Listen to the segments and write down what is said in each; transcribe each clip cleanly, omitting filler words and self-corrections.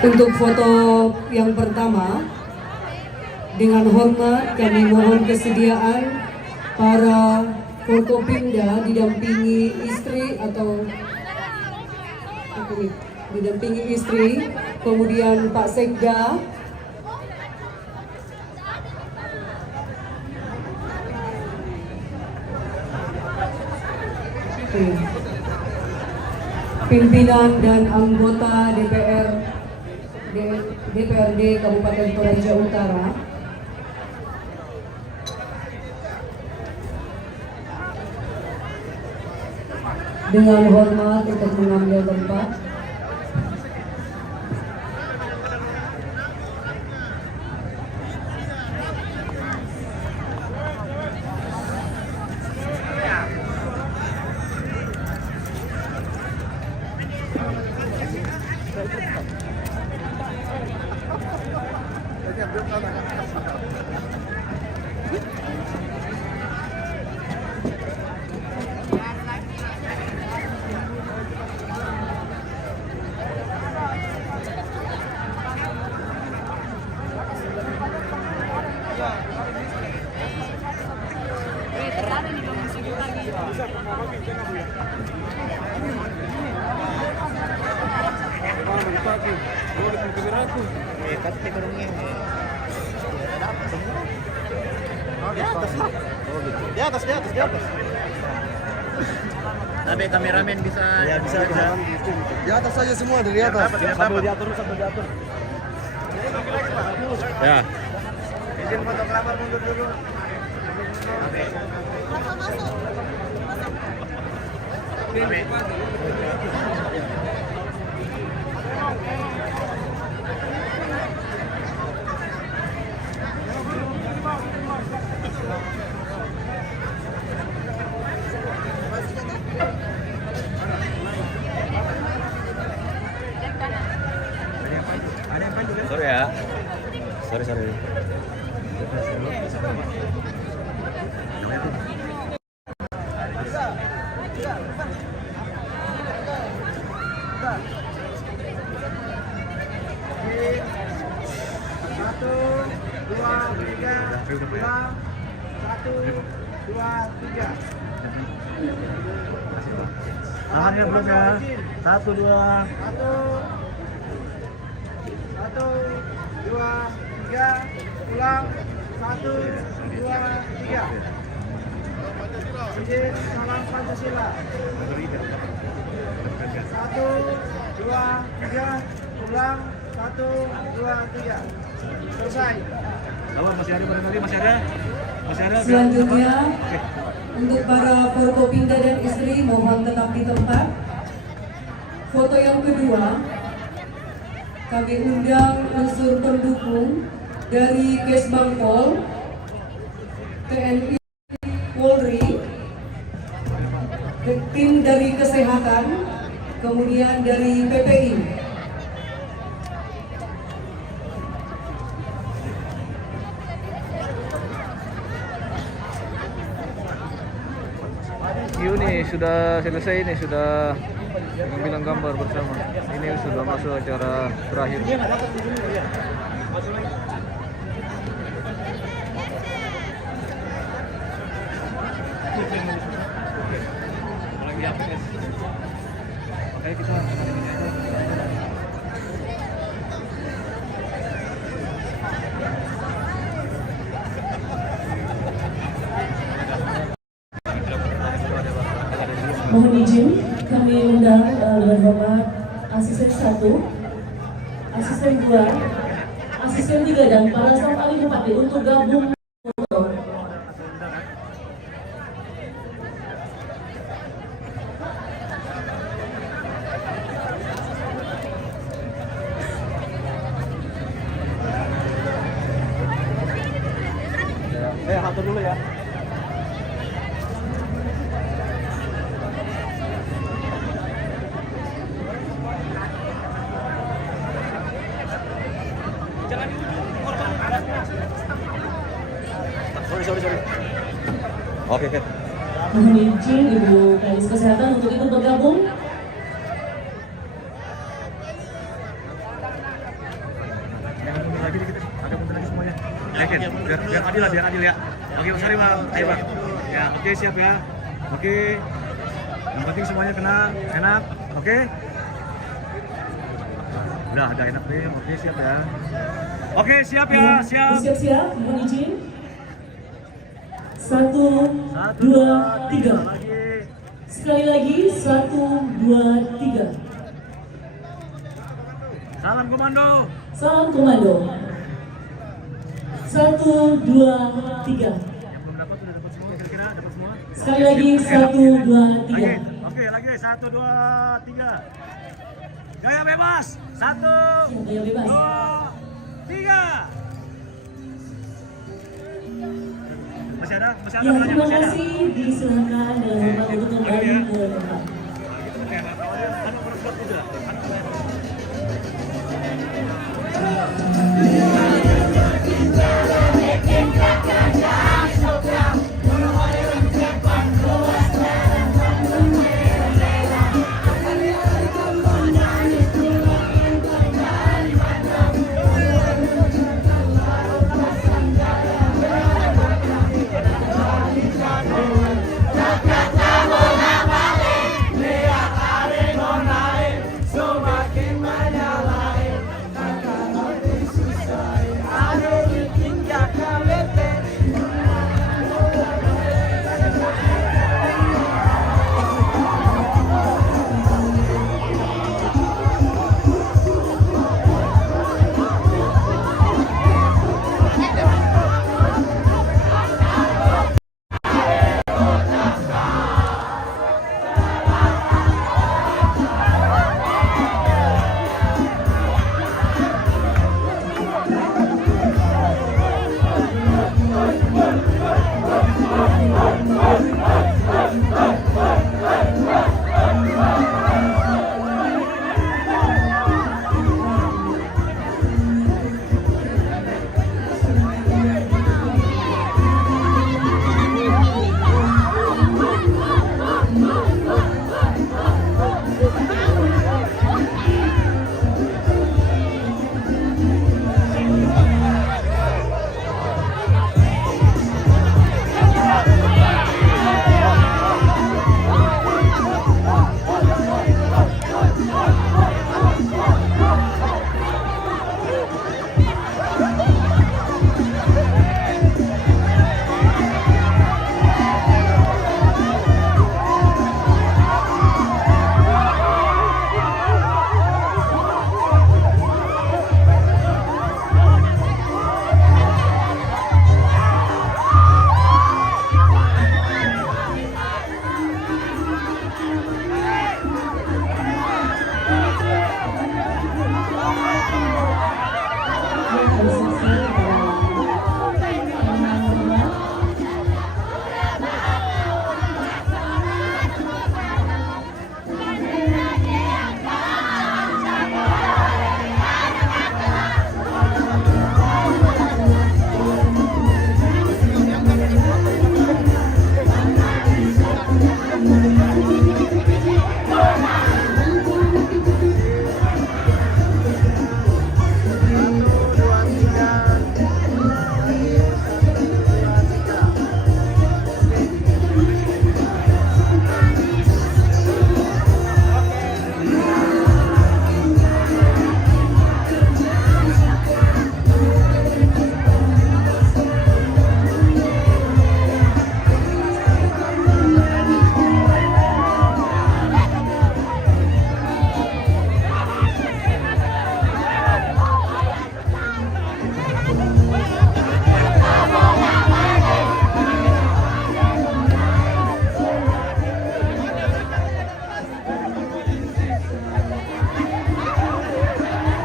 Untuk foto yang pertama, dengan hormat kami mohon kesediaan para Forkopimda didampingi istri atau didampingi istri, kemudian Pak Sekda, pimpinan dan anggota DPRD Kabupaten Toraja Utara, dengan hormat untuk mengambil tempat. Di atas. Tapi kameramen bisa bisa. Di atas saja semua, dari atas. Sambil diatur. Ya. Izin fotografer mundur dulu. Sorry ya. Sorry. Satu, dua, tiga. Tahan ya belum ya. 1, 2. 1, Satu, dua, tiga. Ulang. Satu, dua, tiga. Izin salam Pancasila. Satu, dua, tiga. Ulang. Satu, dua, tiga. Selesai. Lawan masih ada barangkali masih ada. Masih ada. Selanjutnya Oke. untuk para Forkopimda dan istri mohon tetap di tempat. Foto yang kedua, kami undang unsur pendukung dari Kesbangpol, TNI, Polri, tim dari kesehatan, kemudian dari PPI. Q nih sudah selesai, ini sudah mengambil gambar bersama. Ini sudah masuk acara terakhir. Oke, kita Mohon izin, kami undang dengan hormat asisten 1, asisten 2, asisten 3 dan para staf ahli bupati untuk gabung foto. atur dulu ya. Sorry. Oke. Mohon izin Ibu Kadis Kesehatan untuk ikut bergabung. Lagi dikit, agak mundur lagi semuanya. Yakin, biar adil lah, biar adil ya. Oke, sorry bang, ayo bang. Ya, oke siap ya. Oke. Yang penting semuanya kena enak, oke? Udah agak enak deh, oke siap ya. Oke siap ya, siap. Bersiap-siap, mohon izin. 1, 2, 3. Lagi. Sekali lagi, 1, 2, 3. Salam komando. Salam komando. 1, 2, 3. Yang belum dapat udah dapat semua, kira-kira dapat semua. Sekali lagi, 1, 2, 3. Oke, lagi 1, 2, 3. Gaya bebas. 1, Gaya bebas. 2, 3. Masih ada Ya, namanya, terima masih ada. kasih. Disilakan dalam hormat untuk kembali ke tempat. Anu berbuat itu lah.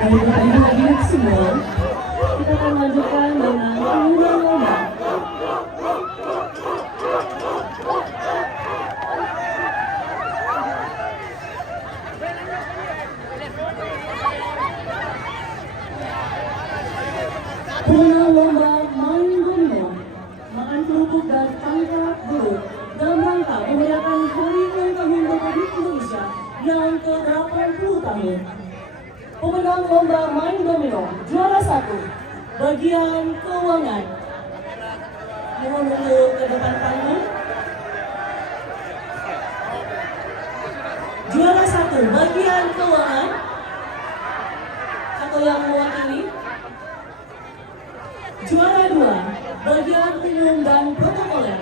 Adik-adik hadirin semua, kita akan lanjutkan dengan pengumuman lomba. Pemenang lomba main domino, makan kerupuk dan tangkap belut dalam rangka memeriahkan Hari Ulang Tahun Republik Indonesia yang ke-80 tahun. Pemenang lomba main domino, juara 1, bagian keuangan. Mohon untuk ke depan panggung. Juara 1, bagian keuangan. Atau yang mewakili. Juara 2, bagian umum dan protokoler.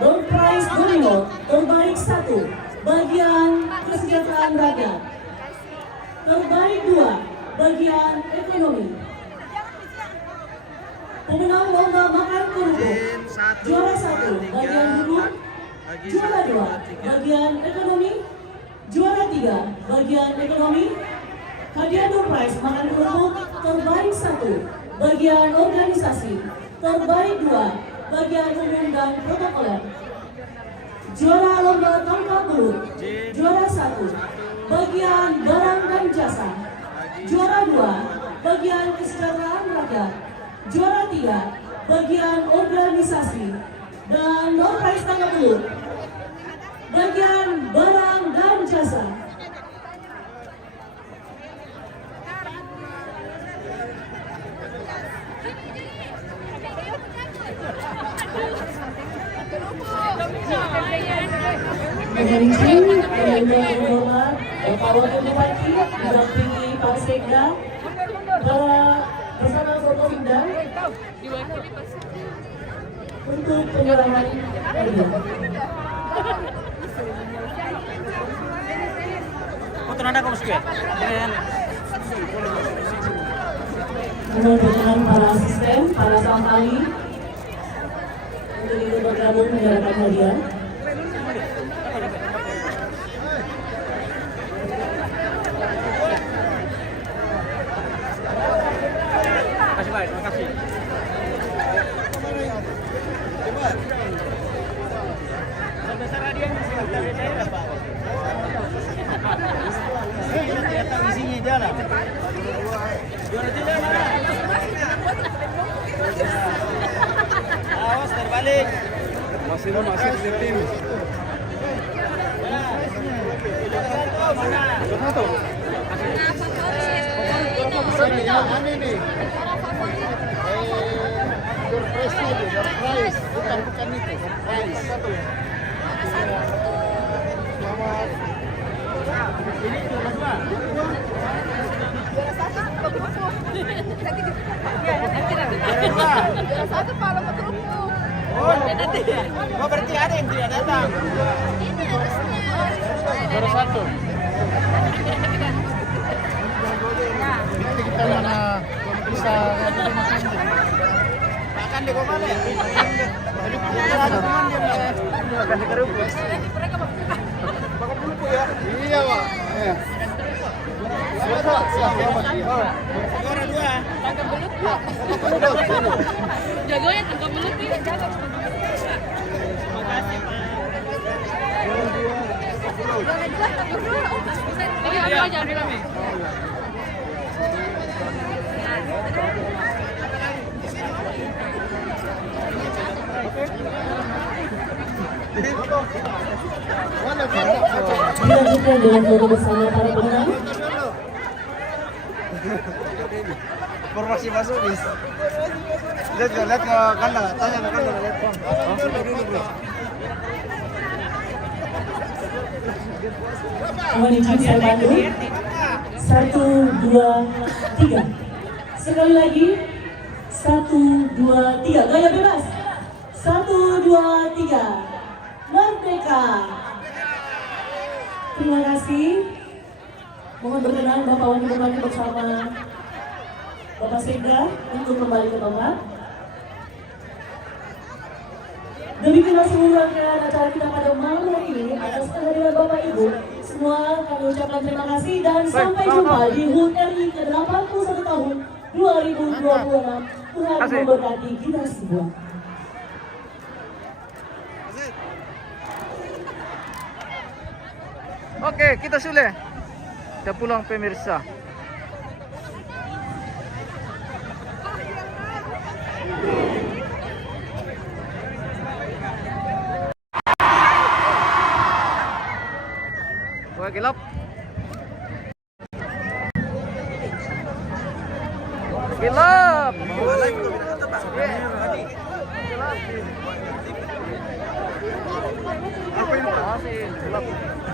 Door prize domino terbaik 1, bagian kesejahteraan rakyat. Terbaik 2, bagian ekonomi. Pemenang lomba makan kerupuk, juara 1, bagian duduk. Juara 2, bagian ekonomi. Juara 3, bagian ekonomi. Hadiah door prize makan kerupuk terbaik 1, bagian organisasi. Terbaik 2, bagian umum dan protokoler. Juara lomba tangkap belut, juara 1, bagian barang dan jasa. Juara 2, bagian kesejahteraan rakyat. Juara 3, bagian organisasi. Dan door prize tangkap belut, bagian barang dan jasa. Dengan izin, dengan hormat, Bapak Wakil Bupati didampingi Pak Sekda, bersama Forkopimda untuk penyerahan hadiah. Mohon berkenan para asisten, para sampai untuk ikut bergabung menyerahkan hadiah. Terima kasih. Sebesar hadiah yang disiapkan dari daerah, Pak. Datang di sini jalan. Juara 3 mana? Awas terbalik. Masih di tim. Mana? Satu. Ini. Surprise, bukan itu. Surprise. Ini juara 2. Juara 1 Pak lomba kerupuk. Oh, berarti ada yang tidak datang. Ini harusnya. Juara 1. Nanti kita mana bisa Makan di mana ya? Makan di kerupuk. Makan kerupuk ya? Iya, Pak. Siap. Juara 2. Tangkap belut Pak. Jagonya tangkap belut nih. Terima kasih Pak. Iya, jangan bilang nih. Dilanjutkan dengan foto bersama para pemenang. Formasi masuk, bis. Lihat ke kandang, tanya ke kandang, lihat. Mohon izin saya bantu. 1, 2, 3. Sekali lagi. 1, 2, 3. Gaya bebas. 1, 2, 3. Merdeka. Terima kasih. Mohon berkenan Bapak Wakil Bupati bersama Bapak Sekda untuk kembali ke tempat. Demikianlah seluruh rangkaian acara kita pada malam hari ini. dan sampai jumpa di HUT RI ke-81 tahun 2026. Tuhan memberkati kita semua. Oke, kita sudah. Kita pulang pemirsa. Wah, gelap. Gelap.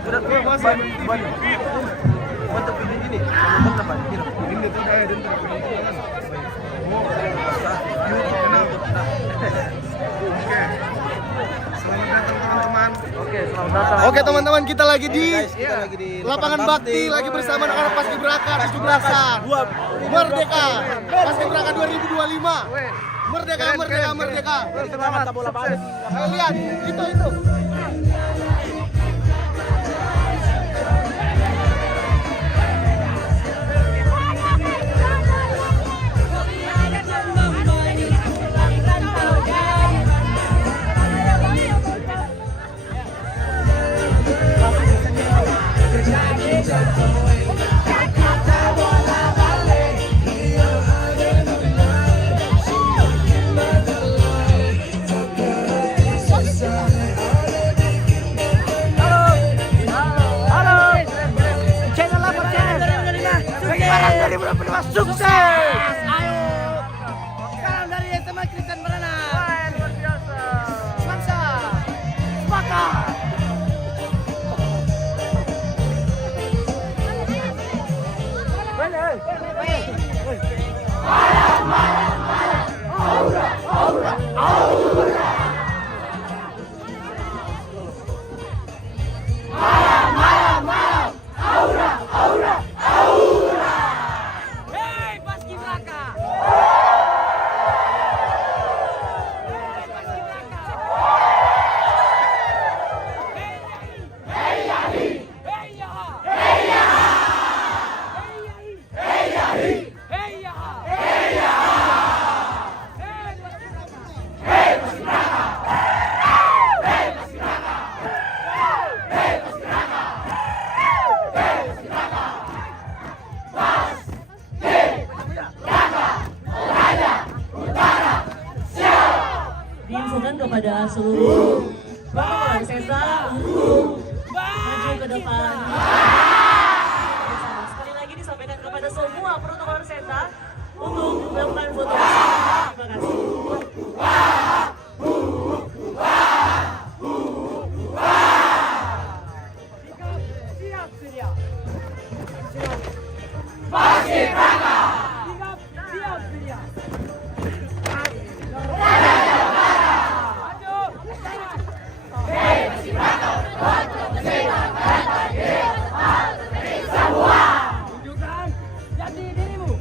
Udah tua masih mantap ini. Ini tuh kayak dan Oke, selamat datang. Oke teman-teman, kita lagi di lapangan bakti, lagi bersama anak-anak Paskibraka 17-an. Merdeka, Paskibraka 2025. Merdeka, merdeka, merdeka. Selamat bola balik. Lihat, itu. Sukses! Ayo! Sekarang dari SMA Kristen Barana. Luar biasa. Semansa! Sepakat! Hei Paskibraka! Diinfokan kepada seluruh Bapak Sesa untuk maju ke depan. Sekali lagi disampaikan kepada semua protokol Sesa untuk melakukan foto. Terima kasih. Tunjukkan jati dirimu.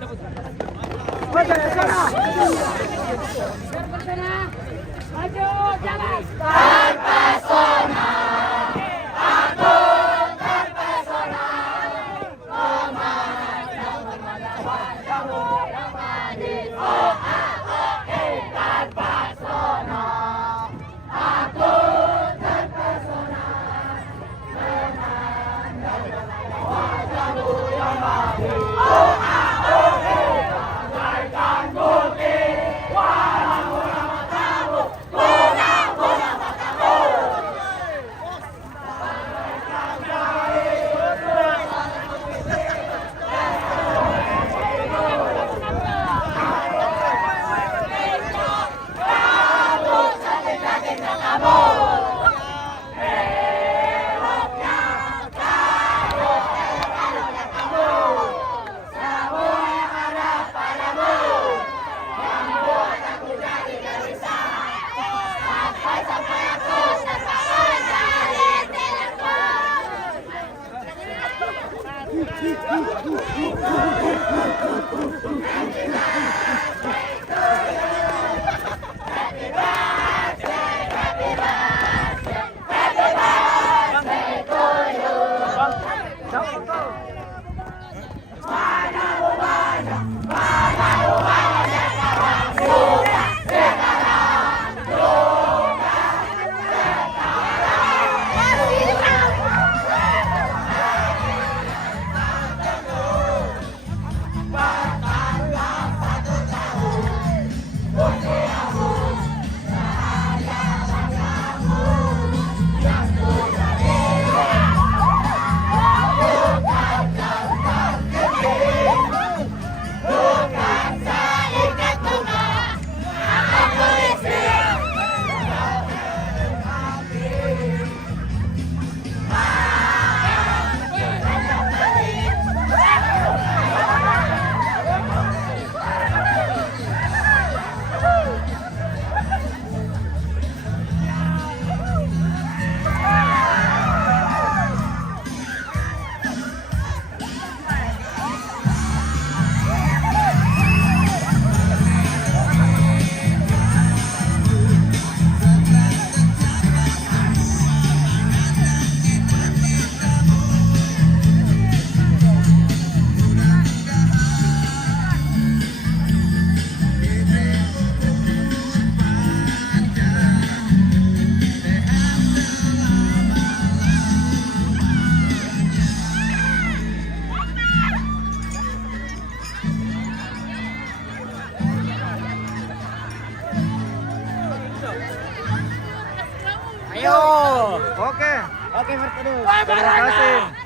Maju, jalan. Oke. Terima kasih.